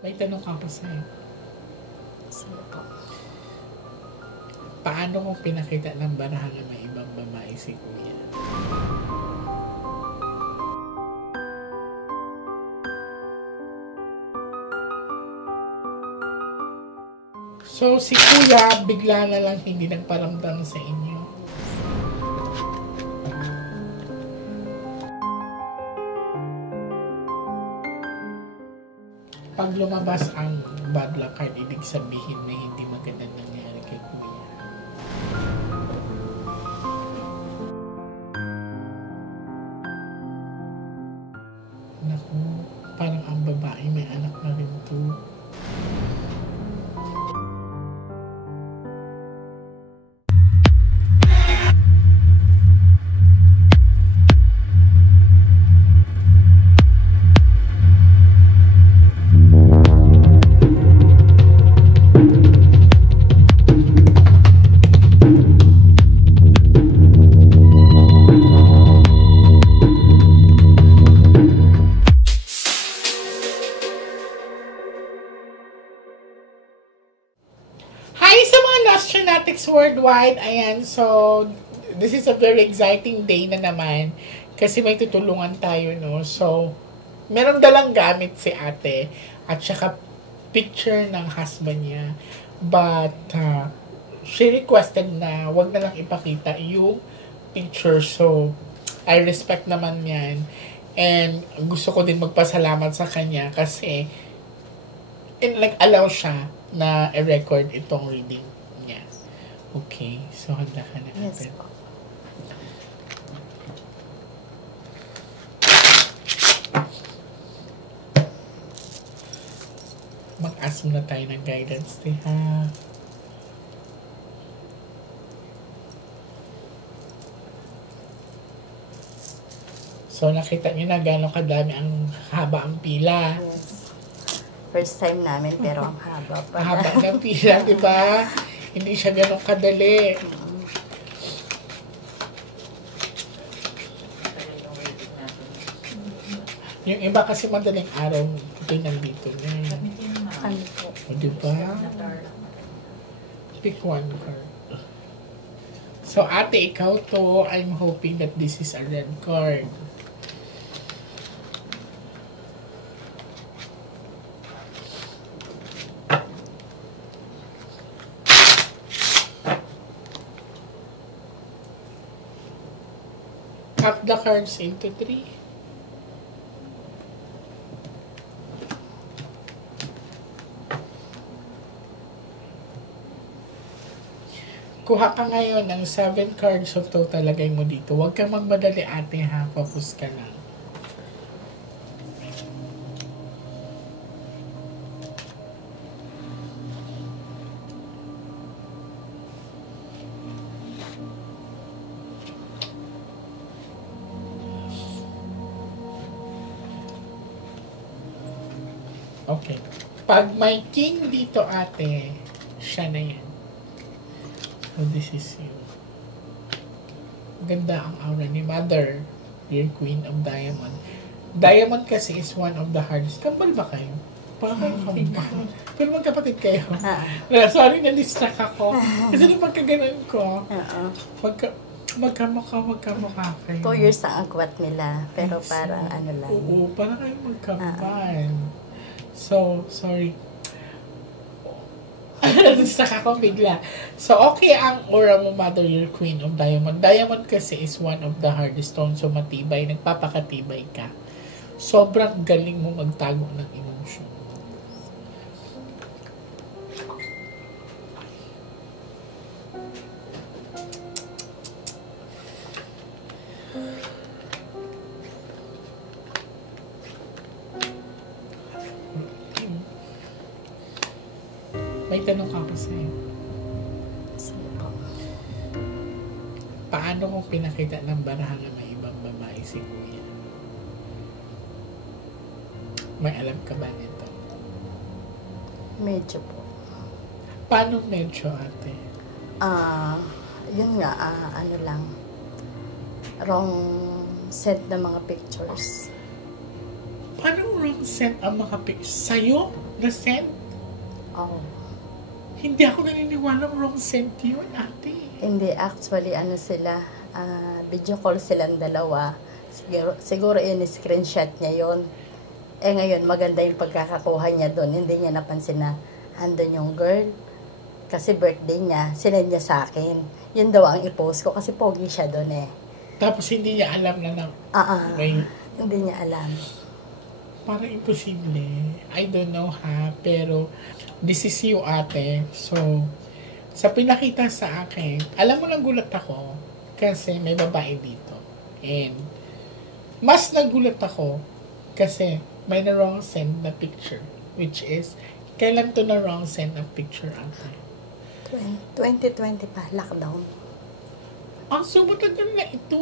May tanong ako sa'yo. Sige po. Paano mo pinakita ng barahan na may ibang babae si Kuya? So, si Kuya, bigla na lang hindi nagparamdam sa inyo. Pag lumabas ang bad luck card, ibig sabihin na hindi magandang nangyari kay Kuya. Naku, parang ang babae may anak na rin to. Astronauts worldwide, ayan, so this is a very exciting day na naman kasi may tutulungan tayo, no? So, merong dalang gamit si ate at saka picture ng husband niya, but she requested na wag na lang ipakita yung picture, so I respect naman yan, and gusto ko din magpasalamat sa kanya kasi nag-allow siya na i-record itong reading. Okay, so handa ka na. Yes po. Mag-ask muna tayo ng guidance, ha? So, nakita niyo na gano'ng kadami ang haba ang pila. Yes. First time namin, pero ang haba pa. Haba ng pila, di ba? Hindi siya ganun kadali. Yung iba kasi madaling araw, ito nandito na. Ano po? O, diba? Pick one card. So, ate, ikaw to, I'm hoping that this is a red card. Cut the cards into 3. Kuha ka ngayon ng 7 cards of total, lagay mo dito. Huwag kang magmadali, ate, ha? Focus ka lang. Okay. Pag may king dito, ate, siya na yan. So, this is you. Ganda ang aura ni Mother, your Queen of Diamond. Diamond kasi is one of the hardest. Kambal ba kayo? Parang kambal. Pero magkapatid kayo. Sorry, na-distract ako. Kasi nung pagkaganon ko, magkamukha kayo. 2 years ang agwat nila, pero parang ano lang. Oo, parang kayo magkambal. So, sorry. Nadistract ako bigla. So, okay ang aura mo, Mother, your Queen of Diamond. Diamond kasi is one of the hardest stones. So, matibay. Nagpapakatibay ka. Sobrang galing mo magtago ng emotion. May tanong ako sa'yo. Sige po. Paano mo pinakita ng barahan na may ibang babae si Kuya? May alam ka ba nito? Medyo po. Paano medyo, ate? Yun nga, ano lang. Wrong set na mga pictures. Paano wrong set ang mga pictures? Sa'yo? Na scent? Oh. Hindi ako naniniwalang wrong scent yun, ate. Hindi, actually, ano sila, video call silang dalawa. Siguro in-screenshot niya yon. Eh ngayon, maganda yung pagkakakuha niya doon. Hindi niya napansin na andun yung girl. Kasi birthday niya, sinend niya sa akin. Yun daw ang i-post ko kasi pogi siya doon eh. Tapos hindi niya alam na may... Hindi niya alam. Parang imposible. I don't know ha, pero this is you, ate. So, sa pinakita sa akin, alam mo lang gulat ako kasi may babae dito. And, mas nagulat ako kasi may na wrong send na picture. Which is, kailan to na wrong send na picture, ate? 2020 pa, lockdown. So matagal na ito.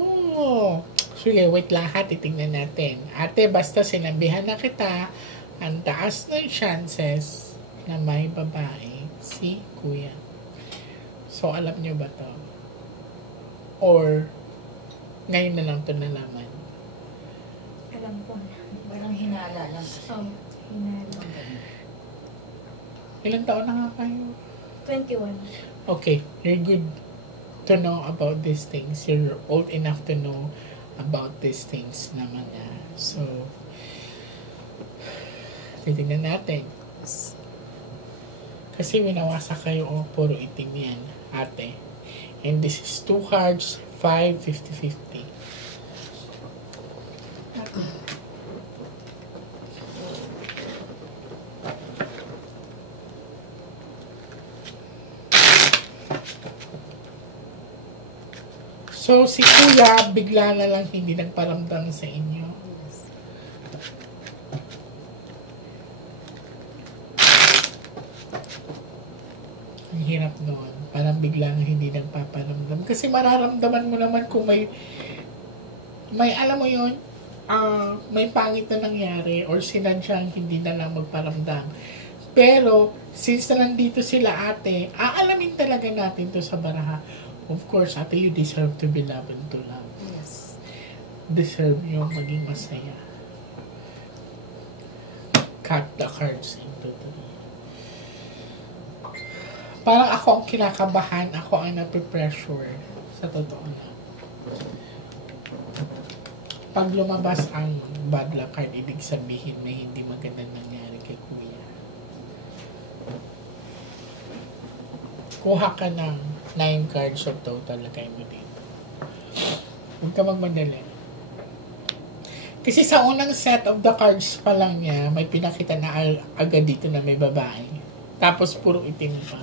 Sige, wait lang ha, titignan natin. Ate, basta sinabihan na kita, ang taas ng chances na may babae si kuya. So, alam nyo ba to? Or, ngayon na lang to nalaman? Alam ko na. Walang hinala lang. Hinala. Ilang taon na nga kayo? 21. Okay, you're good to know about these things. You're old enough to know about these things naman. So, titignan natin. Kasi winawasa kayo, puro itim yan, ate. And this is 2 cards, 5, 50, 50. So, si kuya, bigla na lang hindi nagparamdam sa inyo. Ang hirap noon. Parang bigla na hindi nagpaparamdam. Kasi mararamdaman mo naman kung may alam mo yun, may pangit na nangyari or sinadyang hindi na lang magparamdam. Pero, since na nandito sila, ate, aalamin talaga natin to sa baraha. Of course, ate, you deserve to be loved and to love. Yes. Deserve yung maging masaya. Cut the cards into 3. Parang ako ang kinakabahan, ako ang napipressure. Sa totoo na. Pag lumabas ang bad luck card, ibig sabihin may hindi magandang nangyari kay kuya. Kuha ka ng 9 cards of total, lagay mo dito. Huwag ka magmadali. Kasi sa unang set of the cards pa lang niya, may pinakita na agad dito na may babae. Tapos puro itim pa.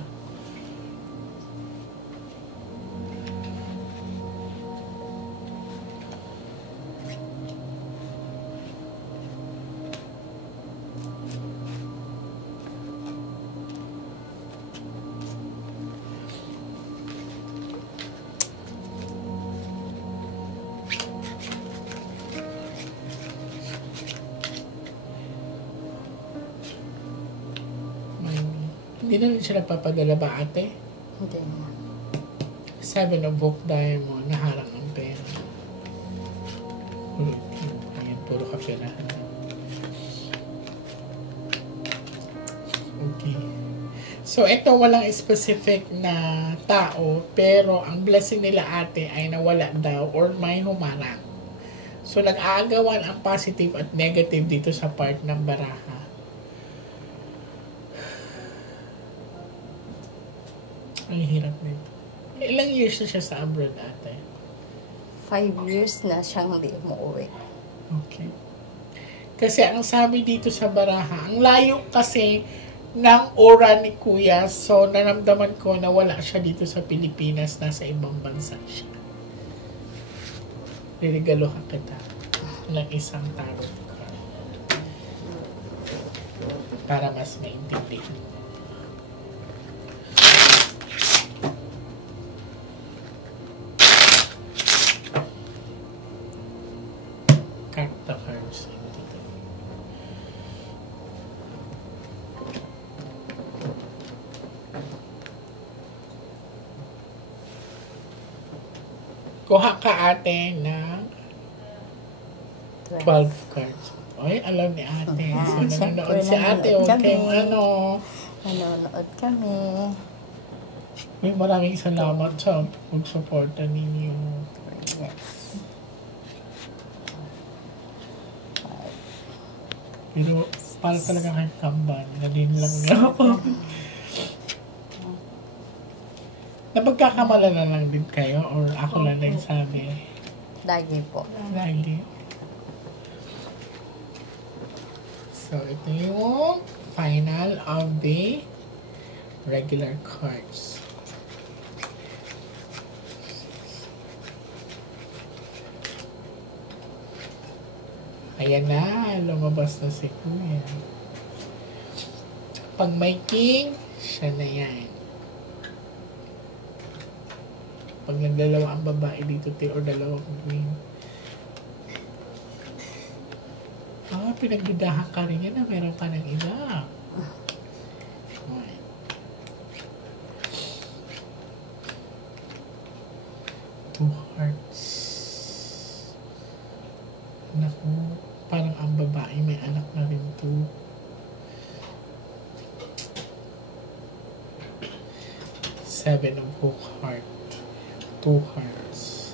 Hindi na rin siya nagpapadala ba, ate? Hindi na. 7 of Hope Diamond, naharang ang pera. Ayan, puro kaperahan. Okay. So, ito walang specific na tao, pero ang blessing nila, ate, ay nawala daw or may humarang. So, nag-aagawan ang positive at negative dito sa part ng baraha. Ang hirap nito. Ilang years na siya sa abroad, ate? 5 years na siyang hindi umuwi. Okay. Kasi ang sabi dito sa baraha, ang layo kasi ng aura ni kuya, so naramdaman ko na wala siya dito sa Pilipinas, nasa ibang bansa siya. Nirigalohan kita ng isang tarot card para mas maintindihan mo. Cut the cards into 3. Kuha ka, ate, ng 12 cards. Ay, alam ni ate. So, Ayan, nanonood syempre, si ate. nanonood Okay, kami. ano. Nanonood kami. May maraming salamat sa pagsuporta ninyo. Yes. Pero, para talaga kay Kamban, nalin lang niya ako. Napagkakamala na lang din kayo or ako lang nagsabi? Lagi po. Lagi. So, ito yung final of the regular cards. Ayan na, lumabas na si Kuya. Pag may king, siya na yan. Pag nagdalawa ang babae dito, or dalawang queen. Pinagdudahan ka rin yan na meron ka ng iba. Two hearts. Naku, parang ang babae may anak na rin to. Seven of hook heart. Two hearts.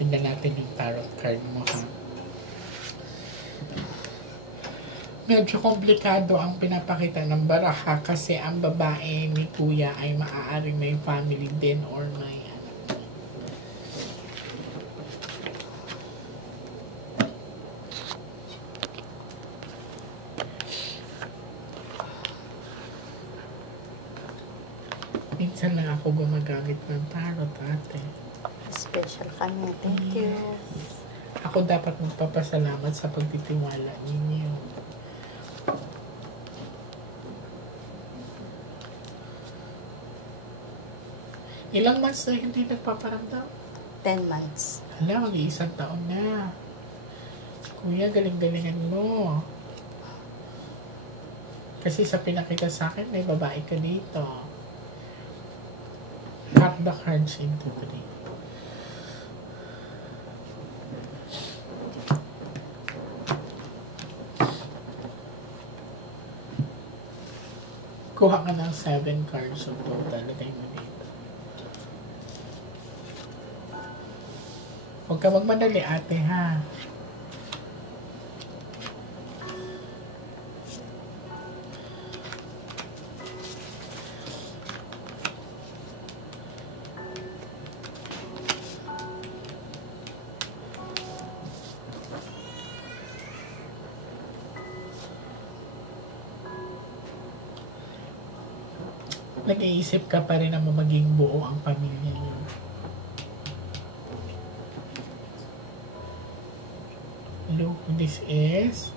Tingnan natin yung tarot card mo, ha. Medyo komplikado ang pinapakita ng baraha kasi ang babae ni Kuya ay maaaring may family din or may anak. Minsan lang ako gumagamit ng tarot, ate. Special kami. Thank you. Ako dapat magpapasalamat sa pagtitiwala ninyo. Ilang months na hindi nagpaparamdam? 10 months. Hala, mag-iisang taon na. Kuya, galing-galingan mo. Kasi sa pinakita sa akin, may babae ka dito. Cut the cards into three. Kuha ka ng 7 cards of total. Lagay mo dito. Huwag ka magmadali, ate, ha? Nag-iisip ka pa rin na maging buo ang pamilya niyo. Look, this is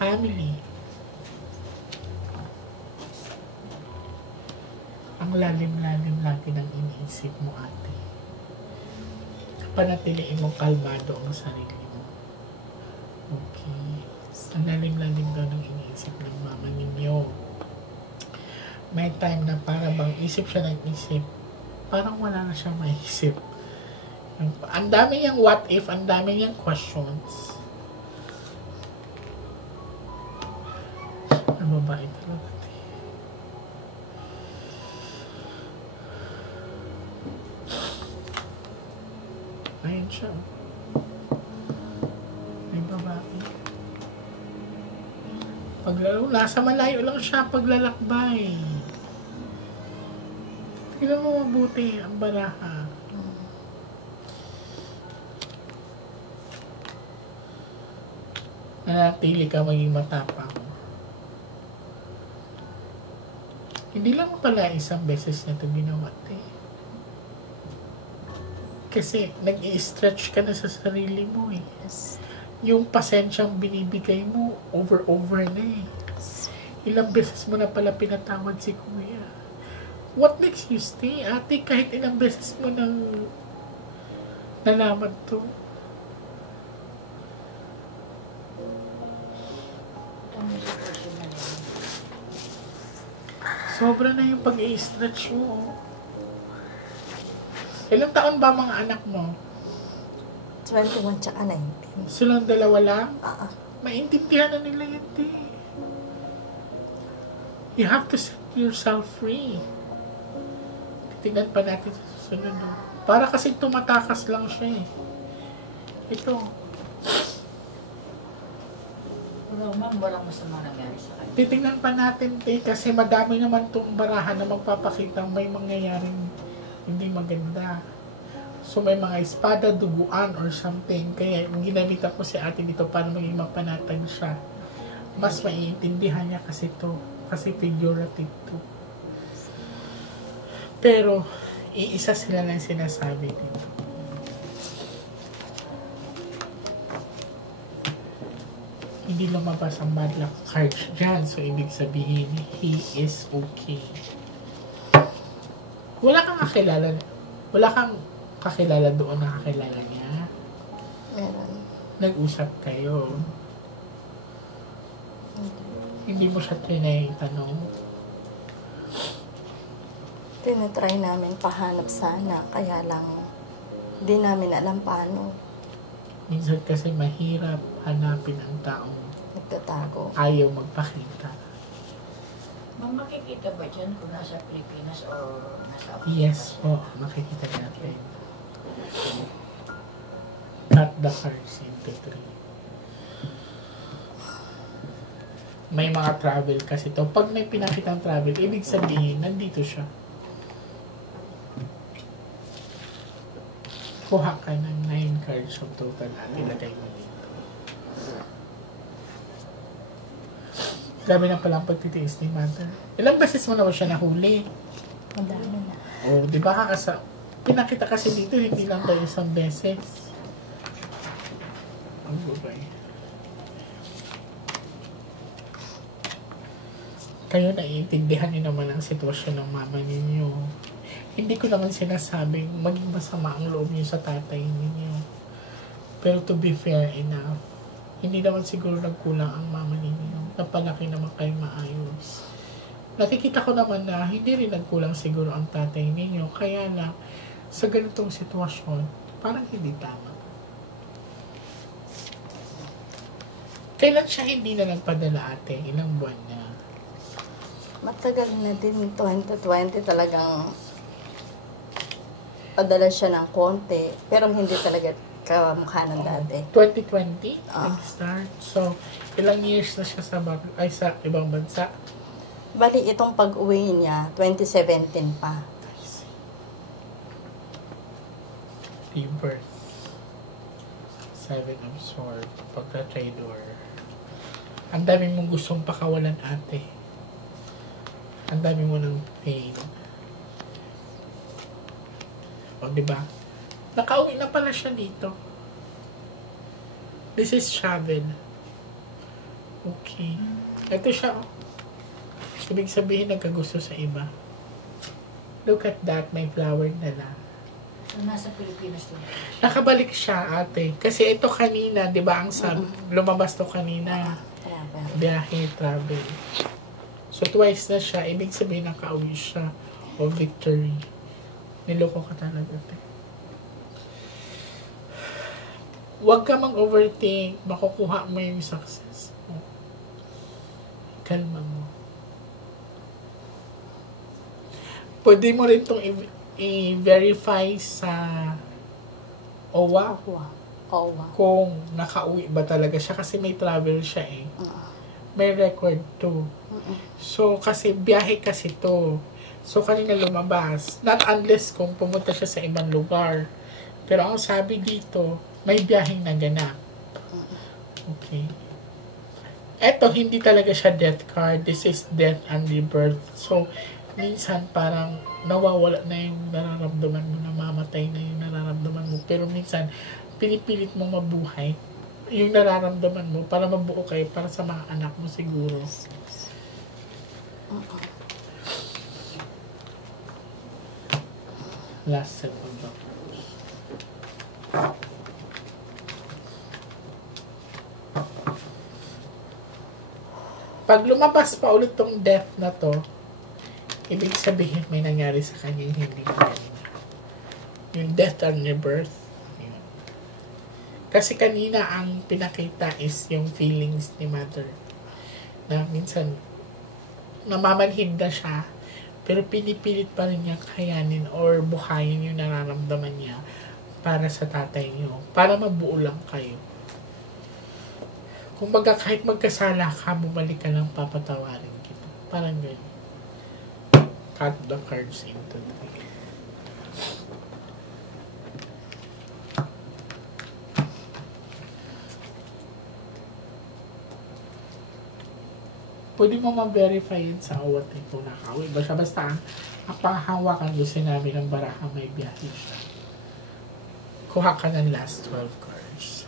family. Ang lalim-lalim lagi ng iniisip mo, ate. Panatiliin mong kalmado ang sarili mo. Okay. Ang lalim-lalim daw ng iniisip ng mama ninyo. May time na para bang isip siya ng isip, parang wala na siyang maisip. Ang dami niyang what if, ang dami niyang questions. Ang babae talaga. Ayun siya. May babae. Paglaro, nasa malayo lang siya paglalakbay. Tignan mo mabuti ang baraha. Nanatili ka maging matapang. Hindi lang pala isang beses na ito ginawa, eh. Kasi nag-i-stretch ka na sa sarili mo, eh. Yes. Yung pasensyang binibigay mo, over na, eh. Ilang beses mo na pala pinatawad si Kuya. What makes you stay, ate, kahit ilang beses mo nang nalaman to? Sobra na yung pag-i-stretch mo. Ilang taon ba mga anak mo? 21 tsaka 19. Silang dalawa lang? Ah, Maintindihan na nila yun, te. You have to set yourself free. Tingnan pa natin sa susunod. No? Para kasi tumatakas lang siya eh. Ito. Wala, ma'am, walang masama nangyari sa kanya. Titingnan pa natin, te. Kasi madami naman tong barahan na magpapakita may mangyayaring hindi maganda. So may mga espada, duguan, or something. Kaya ginamitan ko si ate dito para maging mapanatag siya. Mas maiintindihan niya kasi to. Kasi figurative to. Pero, iisa sila lang sinasabi dito. Hindi lumabas ang bad luck cards dyan. So, ibig sabihin, he is okay. Wala kang kakilala doon na kakilala niya. meron. Nag-usap kayo. Hindi mo siya tanong. Tinatry namin pahanap sana, kaya lang di namin alam paano Minsan kasi mahirap hanapin ang taong nagtatago. ayaw magpakita. Ma'am, makikita ba dyan kung nasa Pilipinas o nasa Yes po, makikita natin. Cut the cards into 3. May mga travel kasi to. Pag may pinakitang travel, ibig sabihin, nandito siya. Kuha ka ng 9 cards of total at ilagay mo dito. Grabe na pala ang pagtitiis ni Mother. Ilang beses mo na ba siya nahuli? Madami na. O, di ba pinakita kasi dito, hindi lang tayo isang beses. Ang bubay. Kayo naiintindihan niyo naman ang sitwasyon ng mama ninyo. Hindi ko naman sinasabing maging masama ang loob niyo sa tatay ninyo. Pero to be fair enough, hindi naman siguro nagkulang ang mama ninyo. Napalaki naman kayo maayos. Nakikita ko naman na hindi rin nagkulang siguro ang tatay ninyo. Kaya lang, sa ganitong sitwasyon, parang hindi tama. Kailan siya hindi na nagpadala ate? Ilang buwan na? Matagal na din, 2020 talagang padala siya ng konti, pero hindi talaga kamukha ng dati. 2020? Ah. Nag-start. So, ilang years na siya sa ibang bansa? Bali, itong pag-uwi niya, 2017 pa. Rebirth. 7 of Swords. Pagka-trader. Ang dami mong gustong pakawalan ate. Ang dami mo ng pain. O, diba? Nakauwi na pala siya dito. This is travel. Okay. Ito siya. Oh. Ibig sabihin, nagkagusto sa iba. Look at that. May flower na lang. So, nasa Pilipinas lang. Nakabalik siya, ate. Kasi ito kanina, di ba, ang lumabas to kanina. Travel. Biyahe, travel. So, twice na siya. Ibig sabihin, nakauwi siya. O victory. Niloko ka talaga, ate. Huwag ka mag-overthink. Makukuha mo yung success mo. Kalma mo. Pwede mo rin itong i-verify sa OWA Owa. kung nakauwi ba talaga siya kasi may travel siya eh. May record to. So, kasi biyahe kasi to. So, kanina lumabas. Not unless kung pumunta siya sa ibang lugar. Pero ang sabi dito, may biyaheng naganap. Okay. Eto, hindi talaga siya death card. This is death and rebirth. So, minsan parang nawawala na yung nararamdaman mo, namamatay na yung nararamdaman mo. Pero minsan, pinipilit mong mabuhay yung nararamdaman mo para mabuo kayo para sa mga anak mo siguro. Last set of doctors. Pag lumabas pa ulit tong death na to, ibig sabihin may nangyari sa kanya yung hindi maganda. Yung death and rebirth. Yun. Kasi kanina ang pinakita is yung feelings ni mother. Na minsan, namamanhid na siya, pero pinipilit pa rin niya kayanin or buhayin yung nararamdaman niya para sa tatay niyo. Para mabuo lang kayo. Kumbaga kahit magkasala ka, bumalik ka lang, papatawarin kita. Parang ganyan. Cut the cards into three. Pwede mo ma-verify yun sa awat ito na kawin. Basta ang panghawakan doon sinabi ng baraha may biyahe siya. Kuha ka ng last 12 cards.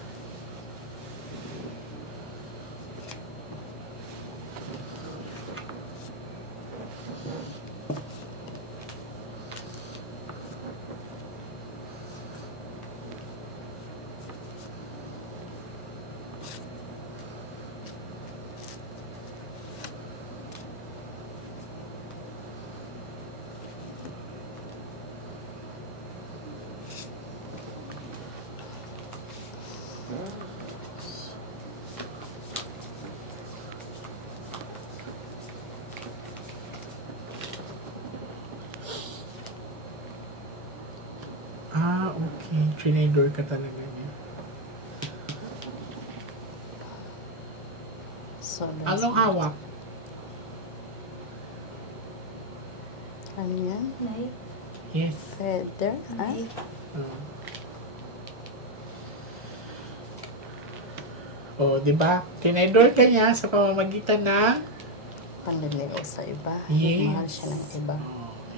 Okay. Trinidor ka talaga niya. So, Anong hawak? Ano yan? Nay. Yes. Feather? Ah? Nay. Di ba? Tinidor ka niya sa pamamagitan ng Panliligaw sa iba. Yes. Mahal siya ng iba.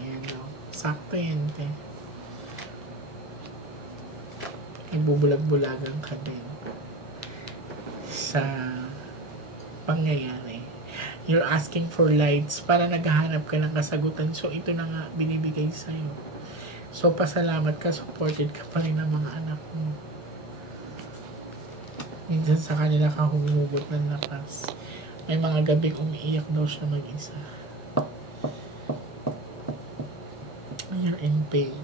Ayan o. Sakto yan, te. Ibubulag-bulagan ka din sa pangyayari. You're asking for lights para naghahanap ka ng kasagutan. So, ito na nga binibigay sa'yo. So, pasalamat ka, supported ka pa rin ng mga anak mo. Minsan sa kanila ka humuhugot ng lakas. May mga gabing umiiyak daw siya mag-isa. You're in pain.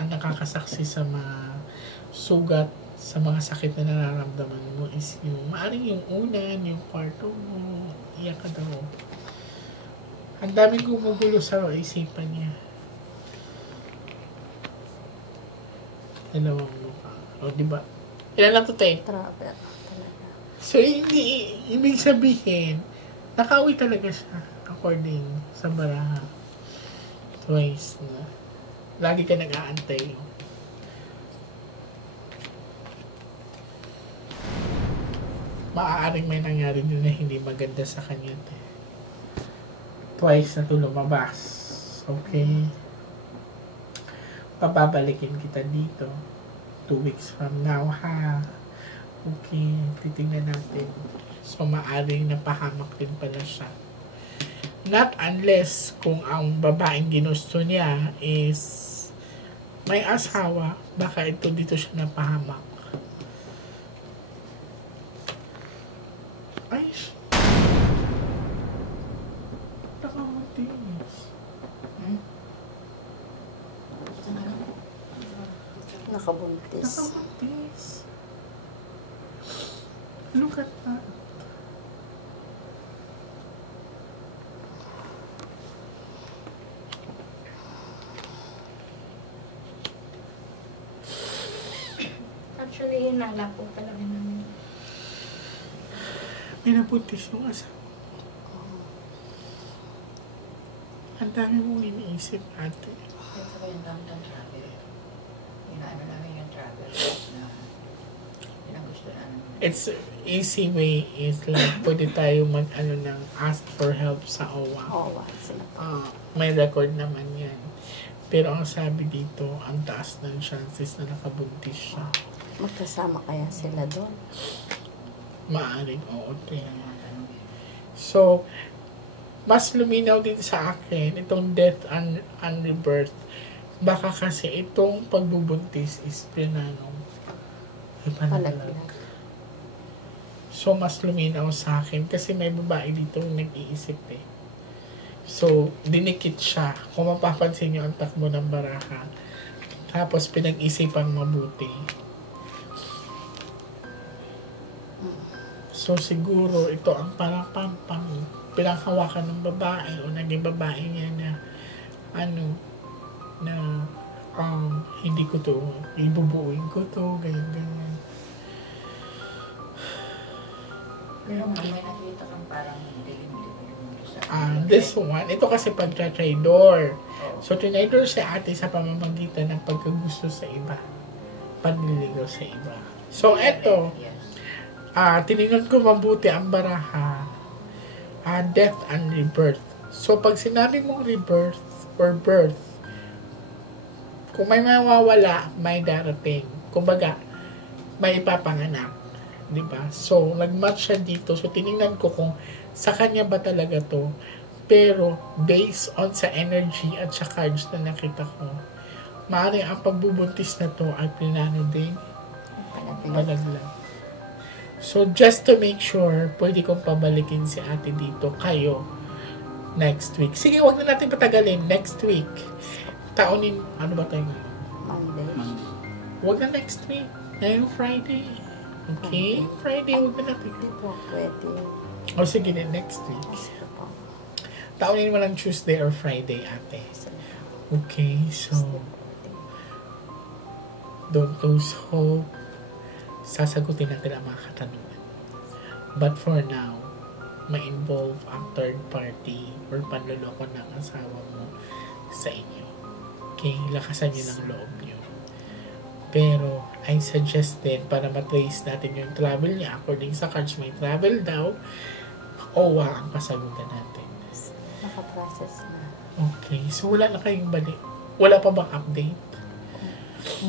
Ang nakakasaksi sa mga sugat, sa mga sakit na nararamdaman mo is yung, maaring yung unan, yung kwarto mo, iyak ka daw. Ang daming gumugulo sa isipan niya. Dalawang mukha. O, diba? Ilan lang to, te? Travel. Talaga. So, hindi, ibig sabihin, nakauwi talaga siya according sa baraha. Twice na. Lagi ka nag-aantay. Maaaring may nangyari din na hindi maganda sa kanya. Twice na ito lumabas. Okay? Pababalikin kita dito. 2 weeks from now, ha? Okay, titingnan natin. So, maaaring napahamak din pala siya. Not unless kung ang babaeng ginusto niya is may asawa, baka ito dito siya napahamak. Ay, nakamatis. Nakabuntis. Nakamatis. Look at that. Actually, hinala po talaga namin. Pinapuntis yung asawa. Ang dami mong iniisip, ate. Ito ba yung downtown travel? Inaano namin yung travel na pinagusto namin. It's easy way is like pwede tayo mag-ano ng ask for help sa OWA. Oo, sila. May record naman yan. Pero ang sabi dito, ang taas ng chances na nakabuntis siya. Magkasama kaya sila doon? Maaring oo, te. Yung mga tanong eh. So, mas luminaw din sa akin itong death and rebirth. Baka kasi itong pagbubuntis is pinanong. Palaglag. So, mas luminaw sa akin kasi may babae dito nag-iisip eh. So, dinikit siya. Kung mapapansin niyo ang takbo ng baraha. Tapos, pinag-isipang mabuti. So, siguro, ito ang parang pinanghawakan ng babae o naging babae niya na, na, hindi ko to, ibubuuin ko to, ganyan. Pero may nakita kang parang dilim-dilim sa This one, ito kasi pagka-traidor. Oo. So, traidor si ate sa pamamagitan ng pagkagusto sa iba. Pagliligaw sa iba. So, eto, Yes. tinignan ko mabuti ang baraha. Death and rebirth. So, pag sinabi mong rebirth or birth, kung may mawawala, may darating. Kumbaga, may ipapanganak. Diba? So, nag-match siya dito. So, tinignan ko kung sa kanya ba talaga to. Pero, based on sa energy at sa cards na nakita ko, maaaring ang pagbubuntis na to ay plinano din. Panaglag. So, just to make sure, pwede kong pabalikin si ate dito, kayo, next week. Sige, wag na natin patagalin. Next week. Taonin, ano ba tayo? Monday. Wag na next week. Ngayon, Friday. Okay? Friday, wag na natin. Hindi po pwede. O sige din, next week. Sige po. Taonin mo lang Tuesday or Friday, ate. Okay, so, don't lose hope. Sasagutin natin ang mga katanungan. But for now, ma-involve ang third party or panloloko ng asawa mo sa inyo. Okay, lakasan nyo ng loob nyo. Pero, I suggest din para matrace natin yung travel niya. According sa cards, may travel daw. OWA ang pasagutan natin. Nakaprocess na. Okay, so wala na kayong balik. Wala pa bang update?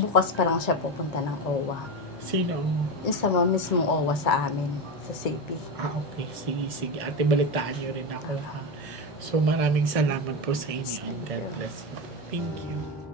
Bukas pa lang siya pupunta ng OWA. Sino? Yung sa mismong OWA sa amin, sa CP. Okay. Sige. Ate, balitaan nyo rin ako, ha? So, maraming salamat po sa inyo. And God bless you. Thank you.